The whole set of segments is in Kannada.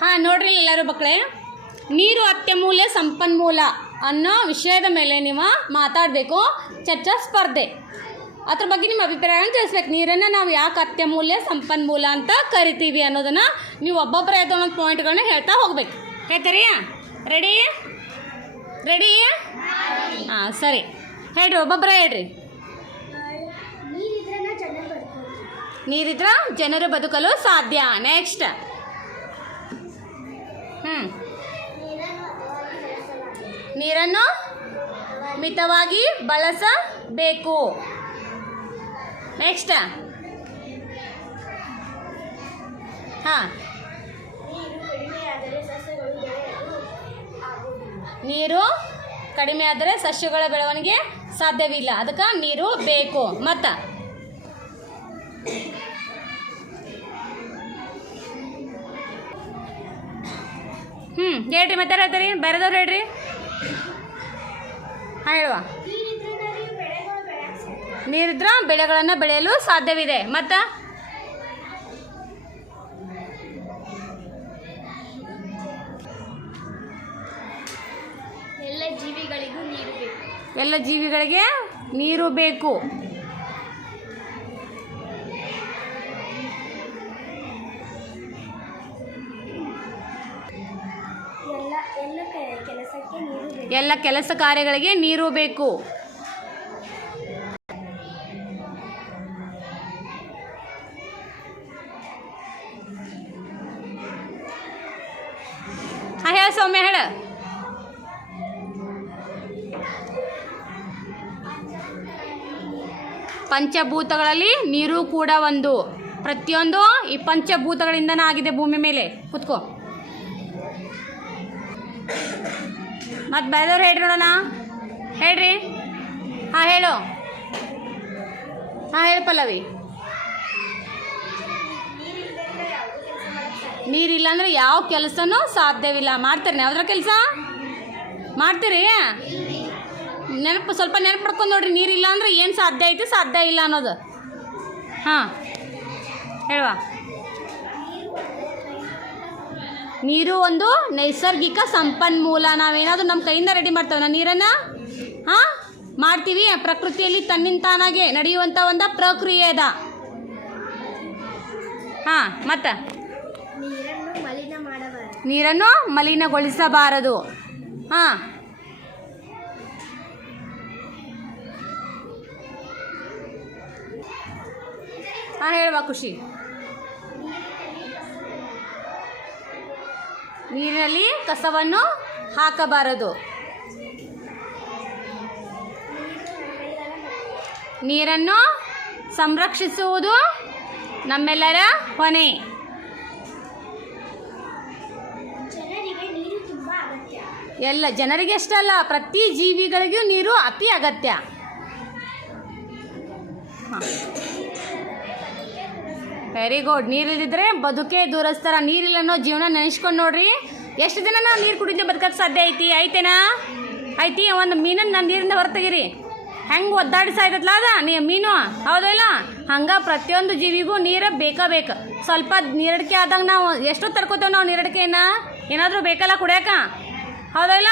ಹಾಂ ನೋಡ್ರಿ ಎಲ್ಲರೂ ಮಕ್ಕಳೇ. ನೀರು ಅತ್ಯಮೂಲ್ಯ ಸಂಪನ್ಮೂಲ ಅನ್ನೋ ವಿಷಯದ ಮೇಲೆ ನೀವು ಮಾತಾಡಬೇಕು. ಚರ್ಚಾ ಸ್ಪರ್ಧೆ. ಅದ್ರ ಬಗ್ಗೆ ನಿಮ್ಮ ಅಭಿಪ್ರಾಯವನ್ನು ತಿಳಿಸ್ಬೇಕು. ನೀರನ್ನು ನಾವು ಯಾಕೆ ಅತ್ಯಮೂಲ್ಯ ಸಂಪನ್ಮೂಲ ಅಂತ ಕರಿತೀವಿ ಅನ್ನೋದನ್ನು ನೀವು ಒಬ್ಬೊಬ್ಬರೇ ಒಂದೊಂದು ಪಾಯಿಂಟ್ಗಳನ್ನ ಹೇಳ್ತಾ ಹೋಗ್ಬೇಕು. ಹೇಳ್ತೀರಿ ರೆಡಿ ರೆಡಿ ಹಾಂ ಸರಿ. ಹೇಳ್ರಿ ಒಬ್ಬೊಬ್ಬರೇ ಹೇಳ್ರಿ. ನೀರಿದ್ರ ಜನರು ಬದುಕಲು ಸಾಧ್ಯ. ನೆಕ್ಸ್ಟ್ ನೀರನ್ನು ಮಿತವಾಗಿ ಬಳಸಬೇಕು. ನೆಕ್ಸ್ಟ್ ಹಾಂ. ನೀರು ಕಡಿಮೆ ಆದರೆ ಸಸ್ಯಗಳ ಬೆಳವಣಿಗೆ ಸಾಧ್ಯವಿಲ್ಲ. ಅದಕ್ಕೆ ನೀರು ಬೇಕು. ಮತ್ತು. ಹ್ಞೂ ಹೇಳ್ರಿ, ಮತ್ತೆ ಹೇಳ್ತೀರಿ? ಬೇರೆದವ್ರು ಹೇಳ್ರಿ? ಹಾಂ ಹೇಳುವ. ನೀರಿದ್ರ ಬೆಳೆಗಳನ್ನು ಬೆಳೆಯಲು ಸಾಧ್ಯವಿದೆ. ಮತ್ತು? ಎಲ್ಲ ಜೀವಿಗಳಿಗೆ ನೀರು ಬೇಕು. ಎಲ್ಲ ಕೆಲಸ ಕಾರ್ಯಗಳಿಗೆ ನೀರು ಬೇಕು. ಹಾಂ, ಹೇಳ ಸೌಮ್ಯ, ಹೇಳ. ಪಂಚಭೂತಗಳಲ್ಲಿ ನೀರು ಕೂಡ ಒಂದು. ಪ್ರತಿಯೊಂದು ಈ ಪಂಚಭೂತಗಳಿಂದನೇ ಆಗಿದೆ ಭೂಮಿ ಮೇಲೆ. ಕುತ್ಕೋ. ಮತ್ತು ಬೈದವ್ರು ಹೇಳ್ರಿ ನೋಡೋಣ ಹೇಳ್ರಿ. ಹಾಂ, ಹೇಳು. ಹಾಂ, ಹೇಳು ಪಲ್ಲವಿ. ನೀರಿಲ್ಲ ಅಂದ್ರೆ ಯಾವ ಕೆಲಸನೂ ಸಾಧ್ಯವಿಲ್ಲ. ಮಾಡ್ತೀರಿ ಯಾವ್ದ್ರ ಕೆಲಸ? ಮಾಡ್ತೀರಿ? ನೆನಪು, ಸ್ವಲ್ಪ ನೆನಪು ಮಾಡ್ಕೊಂಡು ನೋಡ್ರಿ ನೀರಿಲ್ಲ ಅಂದ್ರೆ ಏನು ಸಾಧ್ಯ ಐತೆ, ಸಾಧ್ಯ ಇಲ್ಲ ಅನ್ನೋದು. ಹಾಂ. ಹೇಳುವ. ನೀರು ಒಂದು ನೈಸರ್ಗಿಕ ಸಂಪನ್ಮೂಲ ನಾವೇನಾದರೂ ನಮ್ಮ ಕೈಯಿಂದ ರೆಡಿ ಮಾಡ್ತೇವೆ ನೀರನ್ನು? ಹಾಂ? ಮಾಡ್ತೀವಿ. ಪ್ರಕೃತಿಯಲ್ಲಿ ತನ್ನಿಂದ ತಾನಾಗೆ ನಡೆಯುವಂಥ ಒಂದು ಪ್ರಕ್ರಿಯೆ ಅದ. ಹಾಂ ಮತ್ತೆ? ನೀರನ್ನು ಮಲಿನಗೊಳಿಸಬಾರದು. ಹಾಂ. ಹಾಂ ಹೇಳುವ ಖುಷಿ. ನೀರಿನಲ್ಲಿ ಕಸವನ್ನು ಹಾಕಬಾರದು. ನೀರನ್ನು ಸಂರಕ್ಷಿಸುವುದು ನಮ್ಮೆಲ್ಲರ ಹೊಣೆ. ಎಲ್ಲ ಜನರಿಗೆ ಅಷ್ಟಲ್ಲ ಪ್ರತಿ ಜೀವಿಗಳಿಗೂ ನೀರು ಅತಿ ಅಗತ್ಯ. ವೆರಿ ಗುಡ್ ನೀರಿಲ್ದಿದ್ರೆ ಬದುಕೇ ದೂರಸ್ತಾರ. ನೀರಿಲ್ಲ ಅನ್ನೋ ಜೀವನ ನೆನೆಸ್ಕೊಂಡು ನೋಡ್ರಿ. ಎಷ್ಟು ದಿನ ನಾವು ನೀರು ಕುಡಿದ್ರೆ ಬದುಕಕ್ಕೆ ಸಾಧ್ಯ ಐತಿ? ಐತೆನಾ ಐತಿ ಒಂದು ಮೀನನ್ನು ನಾನು ನೀರಿಂದ ಹೊರತೆಗಿರಿ. ಹೆಂಗೆ ಒದ್ದಾಡಿಸ ಇರತ್ತಲ್ಲ ಅದ? ನೀ ಮೀನು? ಹೌದಲ್ಲ ಹಂಗೆ ಪ್ರತಿಯೊಂದು ಜೀವಿಗೂ ನೀರು ಬೇಕಾ ಬೇಕು. ಸ್ವಲ್ಪ ನೀರಡಿಕೆ ಆದಾಗ ನಾವು ಎಷ್ಟು ತರ್ಕೋತೇವೆ ನಾವು ನೀರಡಿಕೆಯನ್ನು. ಏನಾದರೂ ಬೇಕಲ್ಲ ಕುಡಿಯಾಕ? ಹೌದಲ್ಲ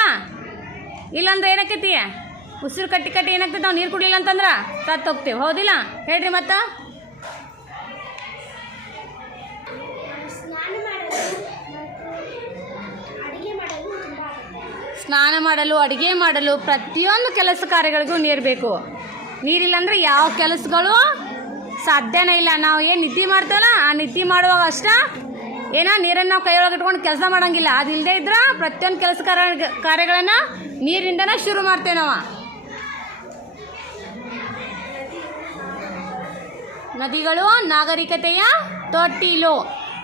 ಇಲ್ಲಾಂದ್ರೆ ಏನಕ್ಕೈತಿ? ಉಸಿರು ಕಟ್ಟಿ ಕಟ್ಟಿ ಏನಾಗ್ತೈತೆ ನಾವು ನೀರು ಕುಡಿಲಿಲ್ಲ ಅಂತಂದ್ರೆ ಸತ್ತು ಹೋಗ್ತೇವೆ ಹೌದಿಲ್ಲ? ಹೇಳ್ರಿ ಮತ್ತೆ. ಸ್ನಾನ ಮಾಡಲು, ಅಡುಗೆ ಮಾಡಲು ಪ್ರತಿಯೊಂದು ಕೆಲಸ ಕಾರ್ಯಗಳಿಗೂ ನೀರು ಬೇಕು. ನೀರಿಲ್ಲಂದ್ರೆ ಯಾವ ಕೆಲಸಗಳು ಸಾಧ್ಯನೇ ಇಲ್ಲ. ನಾವು ಏನು ನಿದ್ದೆ ಮಾಡ್ತೇವಲ್ಲ, ಆ ನಿದ್ದೆ ಮಾಡುವಾಗ ಅಷ್ಟ ಏನೋ ನೀರನ್ನು ನಾವು ಕೈಯೊಳಗೆ ಇಟ್ಕೊಂಡು ಕೆಲಸ ಮಾಡೋಂಗಿಲ್ಲ. ಅದು ಇಲ್ಲದೆ ಇದ್ರೆ ಪ್ರತಿಯೊಂದು ಕೆಲಸ ಕಾರ್ಯ, ಕಾರ್ಯಗಳನ್ನು ನೀರಿಂದನೇ ಶುರು ಮಾಡ್ತೇವೆ ನಾವು. ನದಿಗಳು ನಾಗರಿಕತೆಯ ತೊಟ್ಟಿಲು.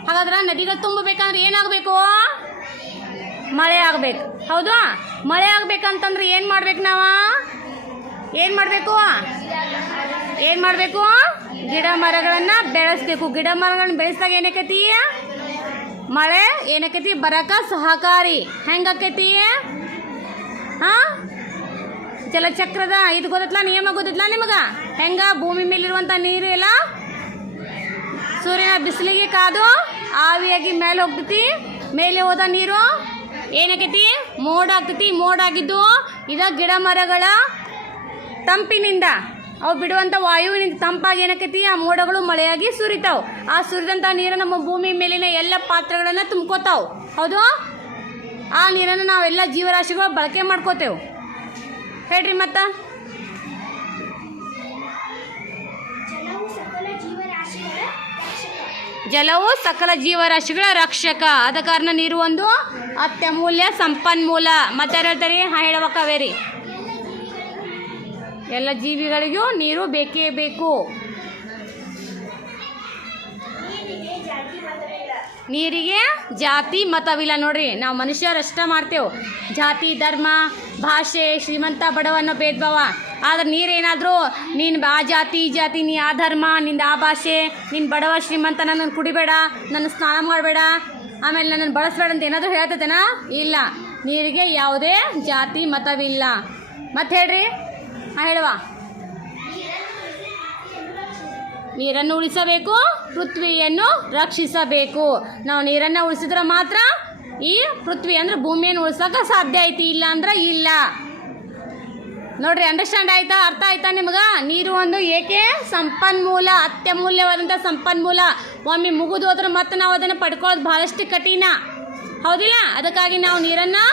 ಹಾಗಾದ್ರೆ ನದಿಗಳು ತುಂಬಬೇಕಂದ್ರೆ ಏನಾಗಬೇಕು? ಮಳೆ ಆಗಬೇಕು. ಹೌದಾ? ಮಳೆ ಆಗ್ಬೇಕಂತಂದ್ರೆ ಏನು ಮಾಡ್ಬೇಕು ನಾವು? ಏನು ಮಾಡಬೇಕು? ಏನು ಮಾಡಬೇಕು? ಗಿಡ ಮರಗಳನ್ನು ಬೆಳೆಸ್ಬೇಕು. ಗಿಡ ಮರಗಳನ್ನ ಬೆಳೆಸಿದಾಗ ಏನಕ್ಕೈತಿ ಮಳೆ ಏನಕ್ಕೈತಿ ಬರಕ ಸಹಕಾರಿ. ಹೆಂಗಾಕೈತಿ? ಹಾಂ? ಜಲಚಕ್ರದ ಇದು ಗೊತ್ತಲ್ಲ ನಿಯಮ ಗೊತ್ತಲ್ಲ ನಿಮಗೆ? ಹೆಂಗ? ಭೂಮಿ ಮೇಲಿರುವಂಥ ನೀರು ಎಲ್ಲ? ಸೂರ್ಯನ ಬಿಸಿಲಿಗೆ ಕಾದು ಆವಿಯಾಗಿ ಮೇಲೆ ಹೋಗ್ತೈತಿ. ಮೇಲೆ ಹೋದ ನೀರು? ಏನಾಕೈತಿ? ಮೋಡ ಆಗ್ತೈತಿ ಮೋಡ ಆಗಿದ್ದು ಇದ ಗಿಡ ಮರಗಳ ತಂಪಿನಿಂದ. ಅವು ಬಿಡುವಂಥ ವಾಯುವಿನಿಂದ ತಂಪಾಗಿ ಏನಾಕೈತಿ? ಆ ಮೋಡಗಳು ಮಳೆಯಾಗಿ ಸುರಿತಾವು. ಆ ಸುರಿದಂಥ ನೀರು ನಮ್ಮ ಭೂಮಿ ಮೇಲಿನ ಎಲ್ಲ ಪಾತ್ರಗಳನ್ನು ತುಂಬ್ಕೋತಾವ್. ಹೌದು? ಆ ನೀರನ್ನು ನಾವೆಲ್ಲ ಜೀವರಾಶಿಗಳು ಬಳಕೆ ಮಾಡ್ಕೋತೇವೆ. ಹೇಳ್ರಿ ಮತ್ತೆ? ಜಲವು ಸಕಲ ಜೀವರಾಶಿಗಳ ರಕ್ಷಕ. ಆದ ಕಾರಣ ನೀರು ಒಂದು ಅತ್ಯಮೂಲ್ಯ, ಸಂಪನ್ಮೂಲ. ಮತ್ತೆ ಹೇಳ್ತಾರೆ? ಹಾಂ, ಹೇಳುವ ಎಲ್ಲ ಜೀವಿಗಳಿಗೂ ನೀರು ಬೇಕೇ ಬೇಕು. ನೀರಿಗೆ ಜಾತಿ, ಮತವಿಲ್ಲ. ನೋಡ್ರಿ, ನಾವು ಮನುಷ್ಯರಷ್ಟ ಮಾಡ್ತೇವೆ. ಜಾತಿ, ಧರ್ಮ, ಭಾಷೆ, ಶ್ರೀಮಂತ ಬಡವನ್ನೋ ಭೇದಭಾವ. ಭೇದ ಭಾವ ಆದ್ರೆ ನೀರೇನಾದರೂ, ನೀನು ಆ ಜಾತಿ, ಈ ಜಾತಿ, ನೀ ಆ ಧರ್ಮ ನಿಂದು ಆ ಭಾಷೆ ನಿನ್ನ ಬಡವ, ಶ್ರೀಮಂತ, ನನ್ನನ್ನು ಕುಡಿಬೇಡ, ನನ್ನ ಸ್ನಾನ ಮಾಡಬೇಡ, ಆಮೇಲೆ ನನ್ನನ್ನು ಬಳಸಬೇಡ ಅಂತ ಏನಾದರೂ ಹೇಳ್ತೈತೆನಾ? ಇಲ್ಲ. ನೀರಿಗೆ ಯಾವುದೇ ಜಾತಿ, ಮತವಿಲ್ಲ. ಮತ್ತೆ ಹೇಳ್ರಿ. ಹಾಂ, ಹೇಳುವ. ನೀರನ್ನು ಉಳಿಸಬೇಕು, ಪೃಥ್ವಿಯನ್ನು ರಕ್ಷಿಸಬೇಕು. ನಾವು ನೀರನ್ನು ಉಳಿಸಿದ್ರೆ ಮಾತ್ರ ಈ ಪೃಥ್ವಿ ಅಂದ್ರೆ ಭೂಮಿಯನ್ನು ಉಳಿಸೋಕೆ ಸಾಧ್ಯ ಐತಿ ಇಲ್ಲ ಅಂದ್ರೆ ಇಲ್ಲ. ನೋಡ್ರಿ ಅಂಡರ್ಸ್ಟ್ಯಾಂಡ್ ಆಯ್ತಾ? ಅರ್ಥ ಆಯ್ತಾ ನಿಮ್ಗೆ? ನೀರು ಒಂದು ಏಕೆ ಸಂಪನ್ಮೂಲ ಅತ್ಯಮೂಲ್ಯವಾದಂಥ ಸಂಪನ್ಮೂಲ. ಒಮ್ಮೆ ಮುಗಿದು ಹೋದ್ರೆ ಮತ್ತೆ ನಾವು ಅದನ್ನು ಪಡ್ಕೊಳ್ಳೋದು ಬಹಳಷ್ಟು ಕಠಿಣ. ಹೌದಿಲ್ಲ? ಅದಕ್ಕಾಗಿ ನಾವು ನೀರನ್ನು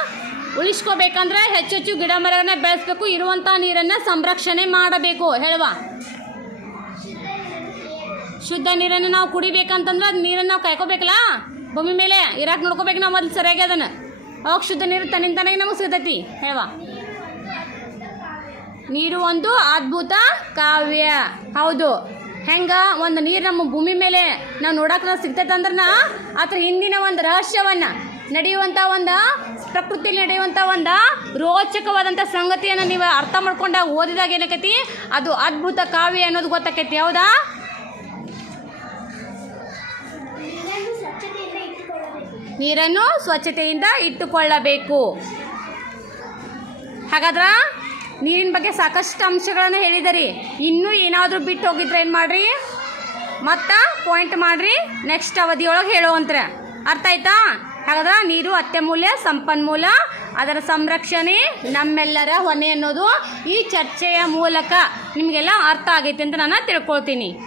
ಉಳಿಸ್ಕೋಬೇಕಂದ್ರೆ ಹೆಚ್ಚೆಚ್ಚು ಗಿಡ ಮರಗಳನ್ನ ಬೆಳೆಸ್ಬೇಕು ಇರುವಂಥ ನೀರನ್ನು ಸಂರಕ್ಷಣೆ ಮಾಡಬೇಕು, ಹೇಳುವ? ಶುದ್ಧ ನೀರನ್ನು ನಾವು ಕುಡಿಬೇಕಂತಂದ್ರೆ ಅದು ನೀರನ್ನು ನಾವು ಕಾಯ್ಕೋಬೇಕಲ್ಲ? ಭೂಮಿ ಮೇಲೆ ಇರಾಕ್ ನೋಡ್ಕೋಬೇಕು ನಾವು ಮೊದಲು ಸರಿಯಾಗಿ ಅದನ್ನು. ಅವಾಗ ಶುದ್ಧ ನೀರು ತನ್ನಿಂದ ನಮಗೆ ಸಿಗ್ತೈತಿ, ಹೇಳುವ? ನೀರು ಒಂದು ಅದ್ಭುತ ಕಾವ್ಯ. ಹೌದು. ಹೆಂಗ? ಒಂದು ನೀರು ನಮ್ಮ ಭೂಮಿ ಮೇಲೆ ನಾವು ನೋಡಕ್ಕೆ ಸಿಗ್ತೈತೆ ಅಂದ್ರೆ ಹಿಂದಿನ ಒಂದು ರಹಸ್ಯವನ್ನ ನಡೆಯುವಂಥ ಒಂದು ಪ್ರಕೃತಿಯಲ್ಲಿ ನಡೆಯುವಂಥ ಒಂದು ರೋಚಕವಾದಂಥ ಸಂಗತಿಯನ್ನು ನೀವು ಅರ್ಥ ಮಾಡ್ಕೊಂಡಾಗ ಓದಿದಾಗ ಏನಕೈತಿ? ಅದು ಅದ್ಭುತ ಕಾವ್ಯ ಅನ್ನೋದು ಗೊತ್ತಾಕೈತಿ. ಹೌದಾ? ನೀರನ್ನು ಸ್ವಚ್ಛತೆಯಿಂದ ಇಟ್ಟುಕೊಳ್ಳಬೇಕು. ಹಾಗಾದ್ರೆ ನೀರಿನ ಬಗ್ಗೆ ಸಾಕಷ್ಟು ಅಂಶಗಳನ್ನು ಹೇಳಿದರಿ. ಇನ್ನೂ ಏನಾದರೂ ಬಿಟ್ಟು ಹೋಗಿದ್ರೆ ಏನು ಮಾಡ್ರಿ? ಮತ್ತು ಪಾಯಿಂಟ್ ಮಾಡಿರಿ. ನೆಕ್ಸ್ಟ್ ಅವಧಿಯೊಳಗೆ ಹೇಳುವಂತ್ರೆ. ಅರ್ಥ ಆಯ್ತಾ? ಹಾಗಾದ್ರೆ ನೀರು ಅತ್ಯಮೂಲ್ಯ, ಸಂಪನ್ಮೂಲ, ಅದರ ಸಂರಕ್ಷಣೆ ನಮ್ಮೆಲ್ಲರ ಹೊಣೆ ಅನ್ನೋದು ಈ ಚರ್ಚೆಯ ಮೂಲಕ ನಿಮಗೆಲ್ಲ ಅರ್ಥ ಆಗೈತೆ ಅಂತ ನಾನು ತಿಳ್ಕೊಳ್ತೀನಿ.